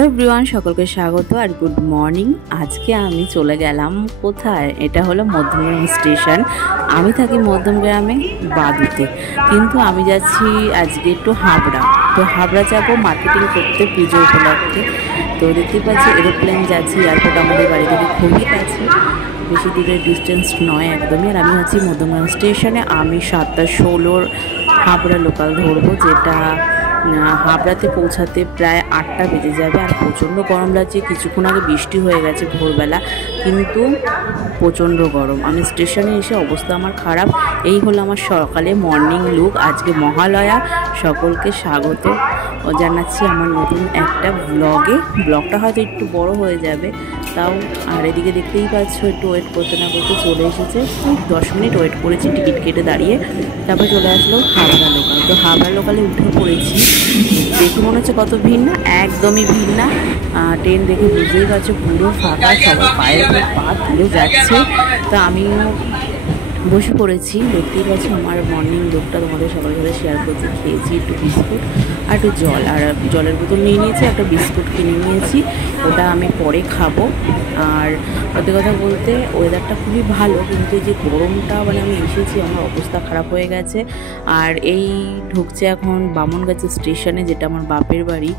Hello everyone, সকলকে স্বাগত আর good morning. আজকে আমি চলে গেলাম কোথায়, এটা হলো মধ্যমগ্রাম স্টেশন। আমি থাকি মধ্যমগ্রামে বাদুতে, কিন্তু আমি যাচ্ছি আজকে একটু হাবড়া। তো হাবড়া যাবো মার্কেটিং করতে পুজো উপলক্ষে। তো দেখতে পাচ্ছি এরোপ্লেন যাচ্ছি, এয়ারপোর্ট আমাদের বাড়ি থেকে খুবই কাছে, বেশি দূরের ডিস্টেন্স নয় একদমই। আর আমি আছি মধ্যমগ্রাম স্টেশনে। আমি 7:16 হাবড়া লোকাল ধরবো, যেটা হাবড়াতে পৌঁছাতে প্রায় 8টা বেজে যাবে। আর প্রচণ্ড গরম লাগছে, কিছুক্ষণ আগে বৃষ্টি হয়ে গেছে ভোরবেলা, কিন্তু প্রচণ্ড গরম। আমি স্টেশনে এসে অবস্থা আমার খারাপ। এই হলো আমার সকালে মর্নিং লুক। আজকে মহালয়া, সকলকে স্বাগত জানাচ্ছি আমার নতুন একটা ব্লগে। ব্লগটা হয়তো একটু বড় হয়ে যাবে তাও। আর এদিকে দেখতেই পাচ্ছ, একটু ওয়েট করতে না করতে চলে এসেছে। 10 মিনিট ওয়েট করেছি টিকিট কেটে দাঁড়িয়ে, তারপর চলে আসলো হাবড়া লোকাল। তো হাবড়া লোকালে উঠে পড়েছি। দেখে মনে হচ্ছে কত ভিড় না, একদমই ভিড় না। ট্রেন দেখে বুঝতেই পারছো পুরো ফাঁকা, সবার পায়ের উপর পা তুলে যাচ্ছে। তো আমিও বসে পড়েছি। দেখতেই পাচ্ছি আমার মর্নিং লুকটা তোমাদের সবার সাথে শেয়ার করছি। খেয়েছি একটু বিস্কুট আর একটু জল, আর জলের বোতল নিয়ে নিয়েছি, একটা বিস্কুট কিনে নিয়েছি, ওটা আমি পরে খাবো। আর সত্যি কথা বলতে ওয়েদারটা খুবই ভালো, কিন্তু এই যে গরমটা, মানে আমি এসেছি আমার অবস্থা খারাপ হয়ে গেছে। আর এই ঢুকছে এখন বামনগাছি স্টেশনে, যেটা আমার বাপের বাড়ি।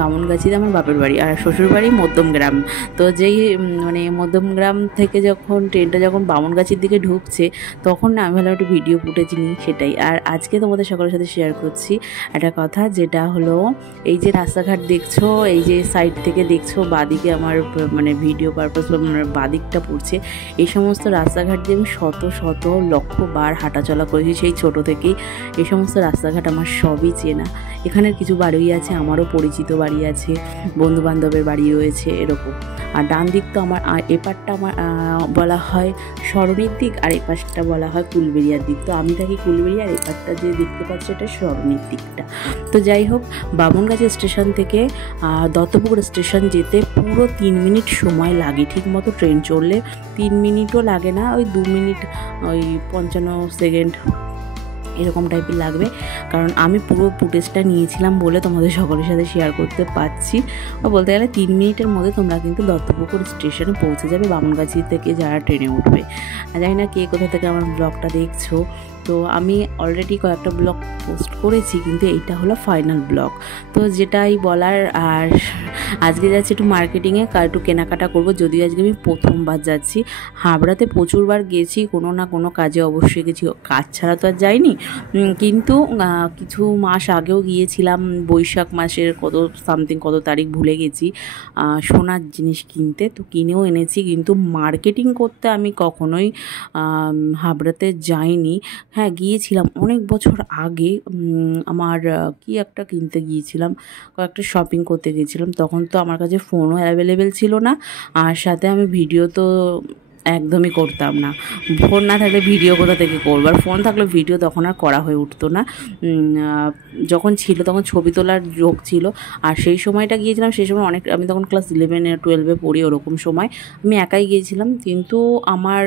বামনগাছিতে আমার বাপের বাড়ি, আর শ্বশুর বাড়ি মধ্যমগ্রাম। তো যেই মানে মধ্যমগ্রাম থেকে যখন ট্রেনটা যখন বামনগাছির দিকে ঢুকছে, তখন না আমি ভালো একটু ভিডিও ফুটেজ নিই, সেটাই। আর আজকে তোমাদের সকলের সাথে শেয়ার করছি একটা কথা, যেটা হলো এই যে রাস্তাঘাট দেখছো, এই যে সাইড থেকে দেখছো বাদিকে আমার মানে ভিডিও পারপাস বাদিকটা পড়ছে। এই সমস্ত রাস্তাঘাট দিয়ে আমি শত শত লক্ষ বার হাঁটাচলা করেছি সেই ছোট থেকেই। এই সমস্ত রাস্তাঘাট আমার সবই চেনা। এখানের কিছু বাড়ি আছে, আমারও পরিচিত বাড়ি আছে, বন্ধু বান্ধবের বাড়ি রয়েছে এরকম। আর ডান দিক তো আমার, এপারটা আমার বলা হয় সরণির দিক, আর এপাশটা বলা হয় কুলবেড়িয়ার দিক। তো আমি থাকি কুলবেড়িয়া, আর এপারটা যে দেখতে পাচ্ছি এটা সরণির দিকটা। তো যাই হোক, বামনগাছি স্টেশন থেকে দত্তপুকুর স্টেশন যেতে পুরো 3 মিনিট সময় লাগে। ঠিক মতো ট্রেন চললে 3 মিনিটও লাগে না, ওই 2 মিনিট ওই 55 সেকেন্ড এরকম টাইপের লাগবে। কারণ আমি পুরো ফুটেজটা নিয়েছিলাম বলে তোমাদের সকলের সাথে শেয়ার করতে পারছি। বলতে গেলে 3 মিনিটের মধ্যে তোমরা কিন্তু দত্তপুকুর স্টেশনে পৌঁছে যাবে, বামনগাছি থেকে যারা ট্রেনে উঠবে। জানি না কে কোথা থেকে আমার ব্লগটা দেখছো। তো আমি অলরেডি কয়েকটা ব্লগ পোস্ট করেছি, কিন্তু এইটা হলো ফাইনাল ব্লগ। তো যেটাই বলার, আর আজকে যাচ্ছি একটু মার্কেটিংয়ে, একটু কেনাকাটা করব। যদিও আজকে আমি প্রথমবার যাচ্ছি। হাবড়াতে প্রচুরবার গেছি, কোনো না কোনো কাজে অবশ্যই গেছি, কাজ ছাড়া তো আর যাইনি। কিন্তু কিছু মাস আগেও গিয়েছিলাম, বৈশাখ মাসের কত তারিখ ভুলে গেছি, সোনার জিনিস কিনতে। তো কিনেও এনেছি, কিন্তু মার্কেটিং করতে আমি কখনোই হাবড়াতে যাইনি। হ্যাঁ, গিয়েছিলাম অনেক বছর আগে, আমার কি একটা কিনতে গিয়েছিলাম, কয়েকটা শপিং করতে গিয়েছিলাম। তখন তো আমার কাছে ফোনও অ্যাভেলেবেল ছিল না, আর সাথে আমি ভিডিও তো একদমই করতাম না। ফোন না থাকলে ভিডিও কোথা থেকে করবো, আর ফোন থাকলে ভিডিও তখন আর করা হয়ে উঠতো না। যখন ছিল তখন ছবি তোলার ঝোঁক ছিল। আর সেই সময়টা গিয়েছিলাম, সেই সময় আমি তখন ক্লাস 11-12 পড়ি, ওরকম সময় আমি একাই গিয়েছিলাম। কিন্তু আমার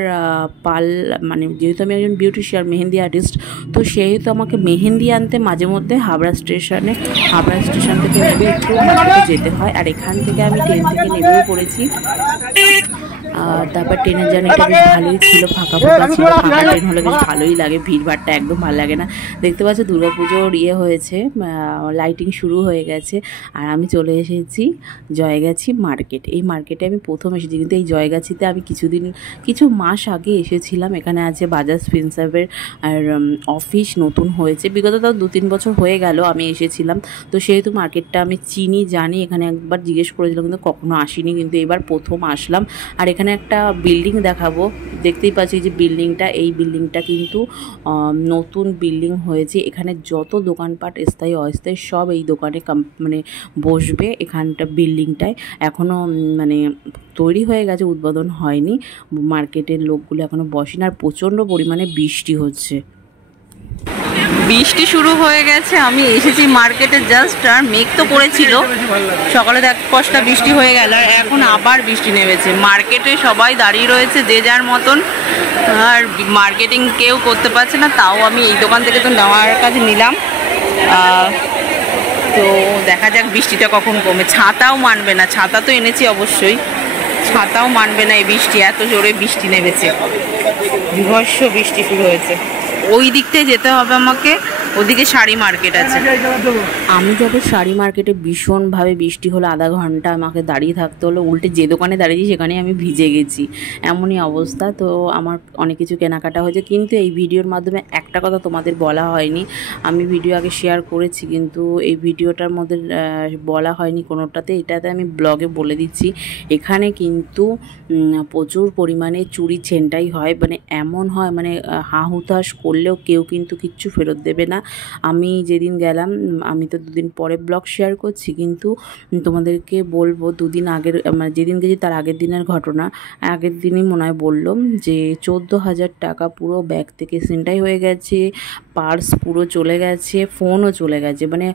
মানে যেহেতু আমি একজন বিউটিশিয়ান, মেহেন্দি আর্টিস্ট, তো সেহেতু আমাকে মেহেন্দি আনতে মাঝে মধ্যে হাবড়া স্টেশন থেকে নেমে একটু যেতে হয়। আর এখান থেকে আমি ট্রেন থেকে নেমেও পড়েছি। তারপর ট্রেনের জার্নিটা বেশ ভালোই ছিল, ফাঁকা ছিল। ফাঁকা ট্রেন হলে বেশ ভালোই লাগে, ভিড়ভাড়টা একদম ভালো লাগে না। দেখতে পাচ্ছ দুর্গাপুজোর হয়েছে, লাইটিং শুরু হয়ে গেছে। আর আমি চলে এসেছি জয়গাছি মার্কেট। এই মার্কেটে আমি প্রথম এসেছি, কিন্তু এই জয়গাছিতে আমি কিছু মাস আগে এসেছিলাম। এখানে আছে বাজাজ ফিনসার্ভের আর অফিস নতুন হয়েছে, বিগত তাও 2-3 বছর হয়ে গেল আমি এসেছিলাম। তো সেহেতু মার্কেটটা আমি জানি। এখানে একবার জিজ্ঞেস করেছিলাম, কিন্তু কখনো আসিনি, কিন্তু এবার প্রথম আসলাম। আর এখানে একটা বিল্ডিং দেখাবো, দেখতেই পাচ্ছি যে বিল্ডিংটা, এই বিল্ডিংটা কিন্তু নতুন বিল্ডিং হয়েছে। এখানে যত দোকানপাট স্থায়ী অস্থায়ী সব এই দোকানে মানে বসবে। এখানটা বিল্ডিংটায় এখনও মানে তৈরি হয়ে গেছে, উদ্বোধন হয়নি। মার্কেটের লোকগুলো এখনও বসেনি। আর প্রচণ্ড পরিমাণে বৃষ্টি হচ্ছে, বৃষ্টি শুরু হয়ে গেছে। আমি এসেছি মার্কেটে জাস্ট, আর মেঘ তো পড়েছিল সকালে, এক কষ্টা বৃষ্টি হয়ে গেল, আর এখন আবার বৃষ্টি নেমেছে। মার্কেটে সবাই দাঁড়িয়ে রয়েছে যে যার মতন, আর মার্কেটিং কেউ করতে পারছে না। তাও আমি এই দোকান থেকে তো নেওয়ার কাছে নিলাম। তো দেখা যাক বৃষ্টিটা কখন কমে। ছাতাও মানবে না, ছাতা তো এনেছি অবশ্যই, ছাতাও মানবে না এই বৃষ্টি, এত জোরে বৃষ্টি নেমেছে, বিভৎস বৃষ্টি শুরু হয়েছে। ওই দিক থেকে যেতে হবে আমাকে, ওদিকে শাড়ি মার্কেট আছে। আমি যাবো শাড়ি মার্কেটে, ভীষণভাবে বৃষ্টি হলো, আধা ঘন্টা আমাকে দাঁড়িয়ে থাকতে হলো, উল্টে যে দোকানে দাঁড়িয়েছি সেখানে আমি ভিজে গেছি, এমনই অবস্থা। তো আমার অনেক কিছু কেনাকাটা হয়েছে, কিন্তু এই ভিডিওর মাধ্যমে একটা কথা তোমাদের বলা হয়নি। আমি ভিডিও আগে শেয়ার করেছি, কিন্তু এই ভিডিওটার মধ্যে বলা হয়নি কোনোটাতে, এটাতে আমি ব্লগে বলে দিচ্ছি। এখানে কিন্তু প্রচুর পরিমাণে চুরি ছেনটাই হয়, মানে এমন হয়, মানে হাহুতাশ করলেও কেউ কিন্তু কিচ্ছু ফেরত দেবে না। আমি যেদিন গেলাম, আমি তো দুদিন পরে ব্লগ শেয়ার করছি, কিন্তু তোমাদেরকে বলবো দুদিন আগের, মানে যেদিন গেছি তার আগের দিনের ঘটনা। আগের দিনই মনে হয় বললাম যে 14,000 টাকা পুরো ব্যাগ থেকে ছিনতাই হয়ে গেছে, পার্স পুরো চলে গেছে, ফোনও চলে গেছে, মানে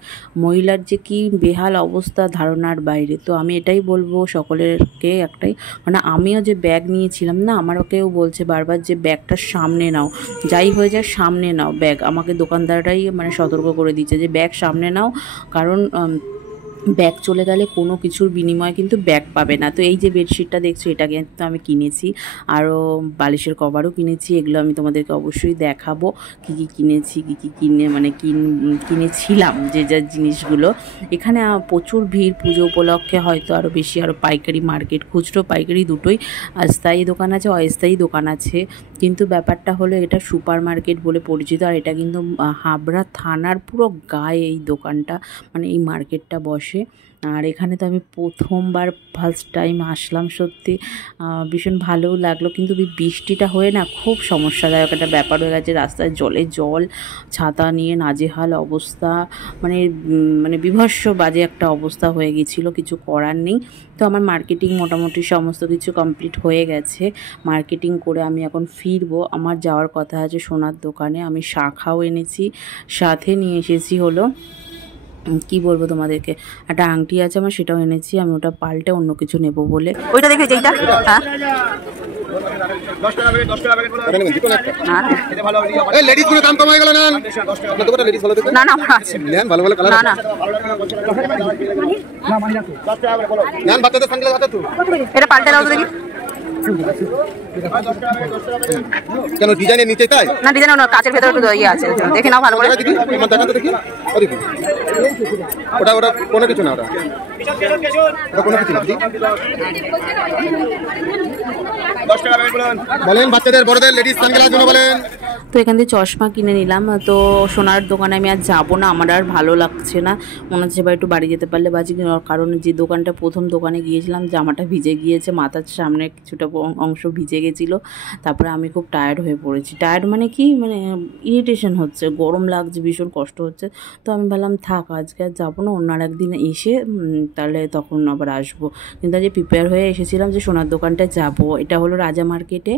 মহিলার যে কি বেহাল অবস্থা ধারণার বাইরে। তো আমি এটাই বলবো সকলেরকে একটাই, মানে আমিও যে ব্যাগ নিয়েছিলাম না, আমাকেও বলছে বারবার যে ব্যাগটা সামনে নাও, যাই হয়ে যায় সামনে নাও ব্যাগ। আমাকে দোকানদাররাই মানে সতর্ক করে দিচ্ছে যে ব্যাগ সামনে নাও, কারণ ব্যাগ চলে গেলে কোনো কিছুর বিনিময়ে কিন্তু ব্যাগ পাবে না। তো এই যে বেডশিটটা দেখছো, এটা কিন্তু আমি কিনেছি, আরও বালিশের কভারও কিনেছি, এগুলো আমি তোমাদেরকে অবশ্যই দেখাবো কী কী কিনেছি, কী কী কিনেছিলাম, যে যা জিনিসগুলো। এখানে প্রচুর ভিড়, পুজো উপলক্ষে হয়তো আরও বেশি, আরও পাইকারি মার্কেট, খুচরো পাইকারি দুটোই, স্থায়ী দোকান আছে, অস্থায়ী দোকান আছে। কিন্তু ব্যাপারটা হলো এটা সুপার মার্কেট বলে পরিচিত, আর এটা কিন্তু হাবড়া থানার পুরো গায়ে এই দোকানটা, মানে এই মার্কেটটা বসে। আর এখানে তো আমি প্রথমবার ফার্স্ট টাইম আসলাম, সত্যি ভীষণ ভালোও লাগলো, কিন্তু বৃষ্টিটা হয়ে না খুব সমস্যাদায়ক একটা ব্যাপার হয়ে গেছে, রাস্তায় জলে জল, ছাতা নিয়ে নাজেহাল অবস্থা, মানে মানে বিভৎস বাজে একটা অবস্থা হয়ে গিয়েছিলো, কিছু করার নেই। তো আমার মার্কেটিং মোটামুটি সমস্ত কিছু কমপ্লিট হয়ে গেছে, মার্কেটিং করে আমি এখন ফিরবো। আমার যাওয়ার কথা আছে সোনার দোকানে, আমি শাখাও এনেছি, সাথে নিয়ে এসেছি হলো কি বলবো তোমাদেরকে, একটা আংটি আছে আমার, সেটাও এনেছি, আমি ওটা পাল্টে অন্য কিছু নেব বলে। ওইটা দেখে যেইটা, হ্যাঁ না না আছে না না, এটা পাল্টে দাও তো দেখি। কেন ডিজাইনের নিচে তাই না, ডিজাইন না, কাচের ভেতরে একটু ইয়ে আছে, দেখে নাও ভালো করে। দেখি আমার দেখাতে দেখি, ওদিকে ওটা ওটা কোনো কিছু না, ওটা কোনো কিছু না। বলেন বাচ্চাদের বড়দের লেডিস সানগ্লাসের জন্য বলেন। তো এখান থেকে চশমা কিনে নিলাম। তো সোনার দোকানে আমি আর যাবো না, আমার আর ভালো লাগছে না, মনে হচ্ছে এবার একটু বাড়ি যেতে পারলে বাঁচি, কারণ যে দোকানটা প্রথম দোকানে গিয়েছিলাম জামাটা ভিজে গিয়েছে, মাথার সামনে কিছুটা অংশ ভিজে গেছিলো, তারপরে আমি খুব টায়ার্ড হয়ে পড়েছি। টায়ার্ড মানে কি, মানে ইরিটেশন হচ্ছে, গরম লাগছে, ভীষণ কষ্ট হচ্ছে। তো আমি ভাবলাম থাক, আজকে আর যাবো না, অন্য আর একদিন এসে তাহলে তখন আবার আসবো। কিন্তু আজ প্রিপেয়ার হয়ে এসেছিলাম যে সোনার দোকানটায় যাবো। এটা হলো রাজা মার্কেটে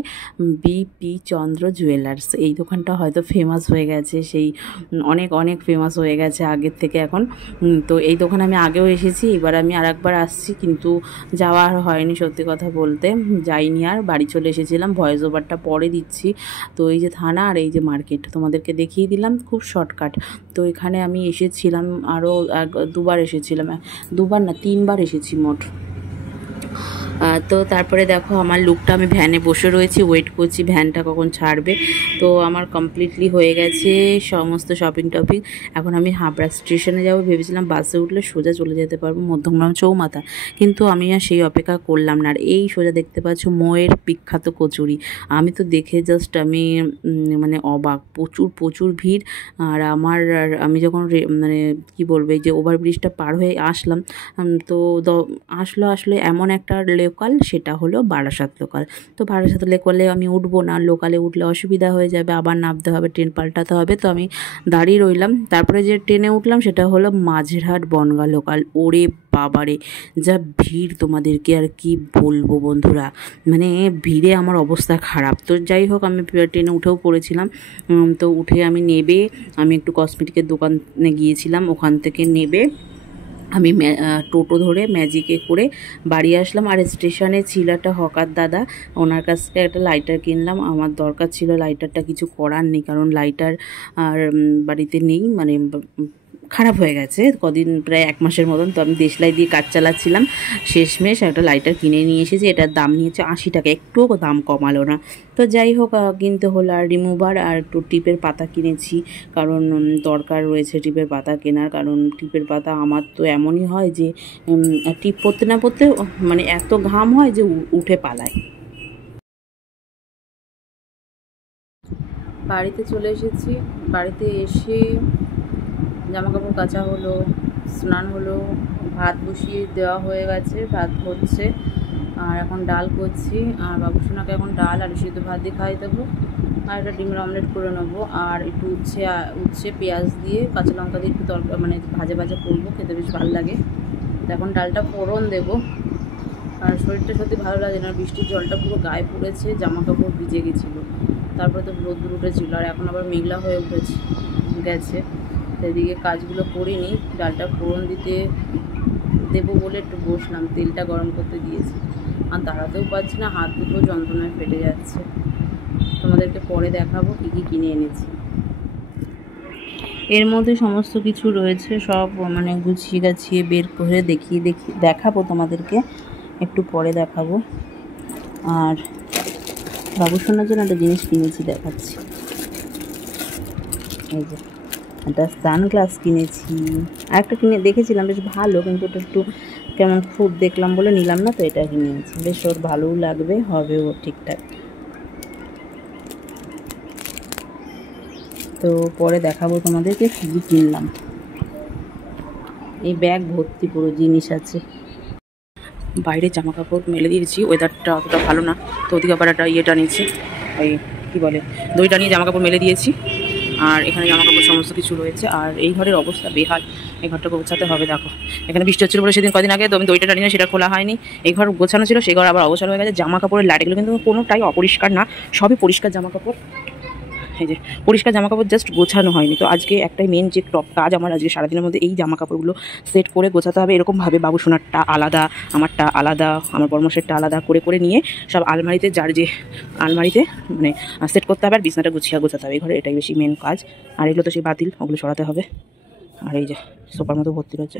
বি.পি. চন্দ্র জুয়েলার্স, এই দোকানটা হয়তো ফেমাস হয়ে গেছে, সেই অনেক অনেক ফেমাস হয়ে গেছে আগের থেকে এখন। তো এই দোকানে আমি আগেও এসেছি, এবার আমি আরেকবার আসছি, কিন্তু যাওয়া আর হয়নি, সত্যি কথা বলতে যাইনি, আর বাড়ি চলে এসেছিলাম, ভয়েস ওভারটা পরে দিচ্ছি। তো এই যে থানা আর এই যে মার্কেট তোমাদেরকে দেখিয়ে দিলাম, খুব শর্টকাট। তো এখানে আমি এসেছিলাম আরও দুবার এসেছিলাম, দুবার না 3বার এসেছি মোট। তো তারপরে দেখো আমার লুকটা, আমি ভ্যানে বসে রয়েছি, ওয়েট করছি ভ্যানটা কখন ছাড়বে। তো আমার কমপ্লিটলি হয়ে গেছে সমস্ত শপিং টপিং। এখন আমি হাবড়া স্টেশনে যাব, ভেবেছিলাম বাসে উঠলে সোজা চলে যেতে পারবো মধ্যমগ্রাম চৌমাথা, কিন্তু আমি আর সেই অপেক্ষা করলাম না। আর এই সোজা দেখতে পাচ্ছ মোয়ের বিখ্যাত কচুরি, আমি তো দেখে জাস্ট আমি মানে অবাক, প্রচুর প্রচুর ভিড়। আর আমি যখন মানে কি বলবো, এই যে ওভারব্রিজটা পার হয়ে আসলাম, তো আসলে এমন একটা লোকাল, সেটা হলো বারাসাত লোকাল। তো বারাসাত লোকালে আমি উঠবো না, লোকালে উঠলে অসুবিধা হয়ে যাবে, আবার নামতে হবে, ট্রেন পাল্টাতে হবে। তো আমি দাঁড়িয়ে রইলাম। তারপরে যে ট্রেনে উঠলাম সেটা হলো মাঝেরহাট বনগাঁ লোকাল। ওরে বাবারে যা ভিড়, তোমাদেরকে আর কি বলবো বন্ধুরা, মানে ভিড়ে আমার অবস্থা খারাপ। তো যাই হোক, আমি ট্রেনে উঠেও পড়েছিলাম। তো উঠে আমি নেবে, আমি একটু কসমেটিকের দোকানে গিয়েছিলাম, ওখান থেকে নেবে আমি টোটো ধরে ম্যাজিকে করে বাড়ি আসলাম। আর স্টেশনে ছিল একটা হকার দাদা, ওনার কাছ থেকে একটা লাইটার কিনলাম, আমার দরকার ছিল লাইটারটা, কিছু করার নেই, কারণ লাইটার আর বাড়িতে নেই, মানে খারাপ হয়ে গেছে কদিন, প্রায় 1 মাসের মতন। তো আমি দেশলাই দিয়ে কাজ চালাচ্ছিলাম, শেষমেশ একটা লাইটার কিনে নিয়ে এসেছি। এটার দাম নিয়েছে 80 টাকা, একটুও দাম কমালো না। তো যাই হোক, কিনতে হলো। আর রিমুভার আর একটু টিপের পাতা কিনেছি, কারণ দরকার রয়েছে টিপের পাতা কেনার। কারণ টিপের পাতা আমার তো এমনই হয় যে টিপ পরতে না পরতে মানে এত ঘাম হয় যে উঠে পালায়। বাড়িতে চলে এসেছি। বাড়িতে এসে জামাকাপড় কাচা হলো, স্নান হলো, ভাত বসিয়ে দেওয়া হয়ে গেছে, ভাত হচ্ছে। আর এখন ডাল করছি, আর বাবুসোনাকে এখন ডাল আর সিদ্ধ ভাত দিয়ে খাইয়ে দেবো। আর একটা ডিমের অমলেট করে নেবো, আর একটু উচ্ছে পেঁয়াজ দিয়ে কাঁচা লঙ্কা দিয়ে একটু তরকারি মানে ভাজা ভাজা করবো, খেতে বেশ ভালো লাগে। এখন ডালটা ফোড়ন দেবো। আর শরীরটা সত্যি ভালো লাগে না, বৃষ্টির জলটা পুরো গায়ে পড়েছে, জামা কাপড় ভিজে গেছিলো। তারপরে তো রোদ্দুর উঠেছিল, আর এখন আবার মেঘলা হয়ে গেছে। সেদিকে কাজগুলো করিনি। ডালটা ফোড়ন দেবো বলে একটু বসলাম, তেলটা গরম করতে দিয়েছি। আর দাঁড়াতেও পারছি না, হাত দুটো যন্ত্রণায় ফেটে যাচ্ছে। তোমাদেরকে পরে দেখাবো কী কী কিনে এনেছি। এর মধ্যে সমস্ত কিছু রয়েছে, সব মানে গুছিয়ে গাছিয়ে বের করে দেখাবো তোমাদেরকে, একটু পরে দেখাবো। আর বাবুসোনার জন্য একটা জিনিস কিনেছি, দেখাচ্ছি। এই যে একটা সানগ্লাস কিনেছি। আর একটা কিনে দেখেছিলাম, বেশ ভালো, কিন্তু ওটা একটু কেমন খুব দেখলাম বলে নিলাম না। তো এটা কিনেছি, বেশ ওর ভালোও লাগবে, হবেও ঠিকঠাক। তো পরে দেখাবো তোমাদেরকে কী কী কিনলাম। এই ব্যাগ ভর্তি পুরো জিনিস আছে। বাইরে জামা কাপড় মেলে দিয়েছি, ওয়েদারটা অতটা ভালো না, তো ওদিকে আবার একটা ইয়েটা নিয়েছি, ওই কী বলে দইটা নিয়ে জামা কাপড় মেলে দিয়েছি। আর এখানে জামা কাপড় সমস্ত কিছু রয়েছে। আর এই ঘরের অবস্থা বেহাল, এই ঘরটাকে গোছাতে হবে। দেখো এখানে বৃষ্টি হচ্ছিল বলে সেদিন কদিন আগে তো আমি দইটা নিয়ে সেটা খোলা হয়নি। এই ঘর গোছানো ছিল, সেই ঘর আবার অবসর হয়ে গেছে। জামা কাপড়ের লাইটগুলো কিন্তু কোনোটাই অপরিষ্কার না, সবই পরিষ্কার জামা কাপড়। এই যে পরিষ্কার জামা কাপড়, জাস্ট গোছানো হয়নি। তো আজকে একটাই মেন যে কাজ আমার, আজকে সারাদিনের মধ্যে এই জামা কাপড়গুলো সেট করে গোছাতে হবে। এরকমভাবে বাবুসোনারটা আলাদা, আমারটা আলাদা, আমার বর্মশেরটা আলাদা করে নিয়ে সব আলমারিতে, যার যে আলমারিতে মানে সেট করতে হবে। আর বিছনাটা গোছাতে হবে। এই ঘরে এটাই বেশি মেন কাজ। আর এগুলো তো সেই বাতিল, ওগুলো সরাতে হবে। আর এই যে সোফার মতো ভর্তি রয়েছে।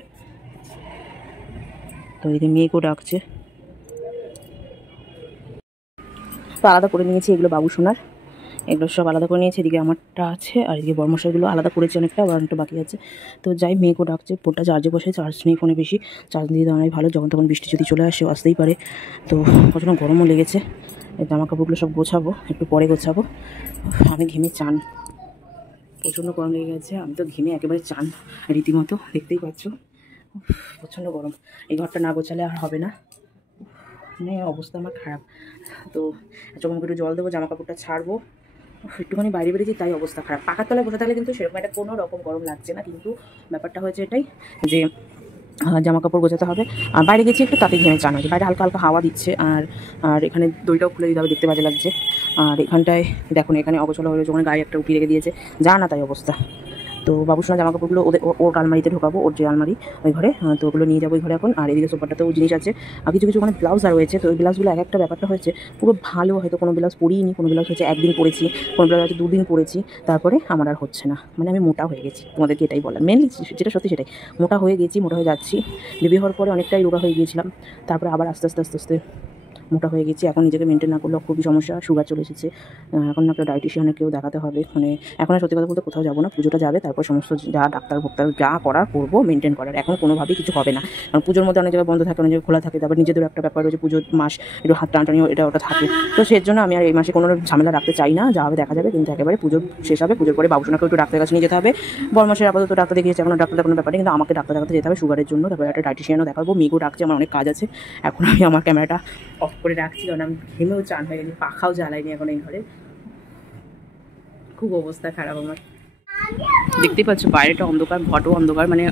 তো এদিকে মেয়েকেও ডাকছে, তো আলাদা করে নিয়েছি এগুলো বাবুসোনার, এগুলো সব আলাদা করে নিয়েছি। এদিকে আমারটা আছে, আর এদিকে বর্মশাইগুলো আলাদা করেছি অনেকটা, আবার অনেকটা বাকি আছে। তো যাই, মেয়েকেও ডাকছে। ফোনটা চার্জে বসে, চার্জ নেই ফোনে বেশি, চার্জ দিয়ে দেওয়াই ভালো, যখন তখন বৃষ্টি যদি চলে আসে আসতেই পারে। তো প্রচণ্ড গরমও লেগেছে। এই জামা কাপড়গুলো সব গোছাবো, একটু পরে গোছাবো। আমি ঘেমে চান, প্রচণ্ড গরম লেগে গেছে। আমি তো ঘেমে একেবারে চান রীতিমতো, দেখতেই পাচ্ছ প্রচণ্ড গরম। এই ঘরটা না গোছালে আর হবে না, মানে অবস্থা আমার খারাপ। তো চোখে মুখে একটু জল দেবো, জামা কাপড়টা ছাড়বো। একটুখানি বাইরে বেরিয়েছি, তাই অবস্থা খারাপ। পাকার তলায় বসে থাকলে কিন্তু সেরকম একটা কোনো রকম গরম লাগছে না, কিন্তু ব্যাপারটা হয়েছে এটাই যে জামা কাপড় গোছাতে হবে। আর বাইরে গেছি একটু, তাতে ঘেমে চান হয়েছে। বাইরে হালকা হালকা হাওয়া দিচ্ছে। আর এখানে দইটাও খুলে দিতে হবে, দেখতে বাজে লাগছে। আর এখানটায় দেখুন, এখানে অগোছালো হয়ে ওখানে গায়ে একটা উঠিয়ে রেখে দিয়েছে, যা না তাই অবস্থা। তো বাবুসোনার জামা কাপড়গুলো ওর আলমারিতে ঢোকাবো, ওর যে আলমারি ওই ঘরে, তো ওগুলো নিয়ে যাবো ওই ঘরে এখন। আর এদিকে সোফাটাতেও জিনিস আছে, আর কিছু কিছু ওখানে ব্লাউজ আর রয়েছে। তো ওই ব্লাউজগুলো এক একটা ব্যাপারটা হয়েছে পুরো ভালো, হয়তো কোনো ব্লাউজ পরিনি, কোনো ব্লাউজ হচ্ছে একদিন পরেছি, কোনো ব্লাউজ হচ্ছে 2 দিন পরেছি, তারপরে আমার আর হচ্ছে না। মানে আমি মোটা হয়ে গেছি, তোমাদেরকে এটাই বলার, মেনলি যেটা সত্যি সেটাই, মোটা হয়ে গেছি, মোটা হয়ে যাচ্ছি। বেবি হওয়ার পরে অনেকটাই রোগা হয়ে গিয়েছিলাম, তারপরে আবার আস্তে আস্তে মোটা হয়ে গেছি। এখন নিজেকে মেনটেন না করলে খুবই সমস্যা, সুগার চলে এসেছে। এখন একটা ডায়েটিশিয়ানকেও দেখাতে হবে। মানে এখন আর সত্যি কথা বলতে কোথাও যাবো না, পুজোটা যাবে, তারপর সমস্ত যা ডাক্তার যা করার করবো, মেনটেন করার। এখন কোনোভাবেই কিছু হবে না, কারণ পুজোর মধ্যে অনেক জায়গায় বন্ধ থাকে, অনেক জায়গায় খোলা থাকে। তারপর নিজেদের একটা ব্যাপার রয়েছে, পুজোর মাস একটু হাত টানটানিও এটা ওটা থাকে। তো সেই জন্য আমি আর এই মাসে কোনো ঝামেলা রাখতে চাই না, যা হবে দেখা যাবে। কিন্তু একেবারে পুজোর শেষ হবে, পুজোর পরে বাবুসোনাকেও একটু ডাক্তারের কাছে নিয়ে যেতে হবে। বর্মশের আপাতত ডাক্তার দেখিয়েছে, এখন ডাক্তার কোনো ব্যাপারে, কিন্তু আমাকে ডাক্তার দেখাতে যেতে হবে সুগারের জন্য। তারপরে একটা ডায়েটিশিয়ানও দেখাবো। মেয়েকেও ডাকছে, আমার অনেক কাজ আছে। এখন আমি আমার ক্যামেরাটা অফ করে রাখছি, কারণ আমি ঘেমেও চান হয়ে গেছি, পাখাও জ্বালাইনি এখন এই ঘরে, খুব অবস্থা খারাপ আমার। দেখতেই পাচ্ছ বাইরেটা অন্ধকার, ঘটও অন্ধকার, মানে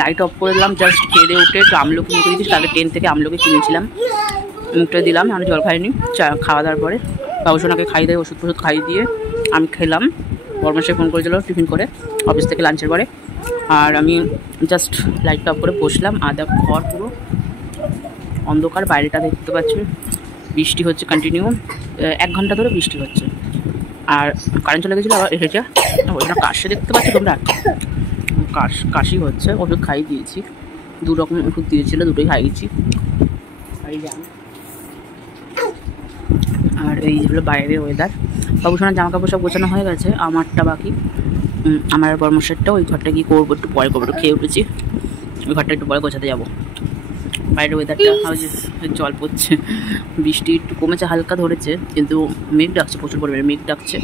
লাইট অফ করে দিলাম। জাস্ট খেয়ে উঠে একটু আমলকি নিয়ে দিয়েছি, তাদের ট্রেন থেকে আমলকি কিনেছিলাম, মুখটা দিলাম। আমি জল খাইনি, খাওয়া দাওয়ার পরে বাবুসোনাকে খাইয়ে দিয়ে ওষুধ খাইয়ে দিয়ে আমি খেলাম। বর্মশাই ফোন করেছিল টিফিন করে অফিস থেকে, লাঞ্চের পরে। আর আমি জাস্ট লাইটটা অফ করে বসলাম। আদা ঘর পুরো অন্ধকার, বাইরেটা দেখতে পাচ্ছি বৃষ্টি হচ্ছে কন্টিনিউ, 1 ঘন্টা ধরে বৃষ্টি হচ্ছে। আর কারেন্ট চলে গেছিলো, আবার এসেছে, ওই জন্য কাশে দেখতে পাচ্ছি তোমরা। কাশি হচ্ছে, ওষুধ খাইয়ে দিয়েছি। 2 রকম ওষুধ দিয়েছিল, দুটোই খাইয়েছি। আর এই হলো বাইরের ওয়েদার। বাবুসোনার জামা কাপড় সব গোছানো হয়ে গেছে, আমারটা বাকি। আমার বর্মশেরটা ওই ঘরটা কি করবো, একটু পরে করবো, একটু খেয়ে উঠেছি, ওই ঘরটা একটু পরে গোছাতে যাবো। বাইরের ওয়েদারটা জল পড়ছে, বৃষ্টি একটু কমেছে, হালকা ধরেছে, কিন্তু মেঘ ডাকছে, প্রচুর পরিমাণে মেঘ ডাকছে।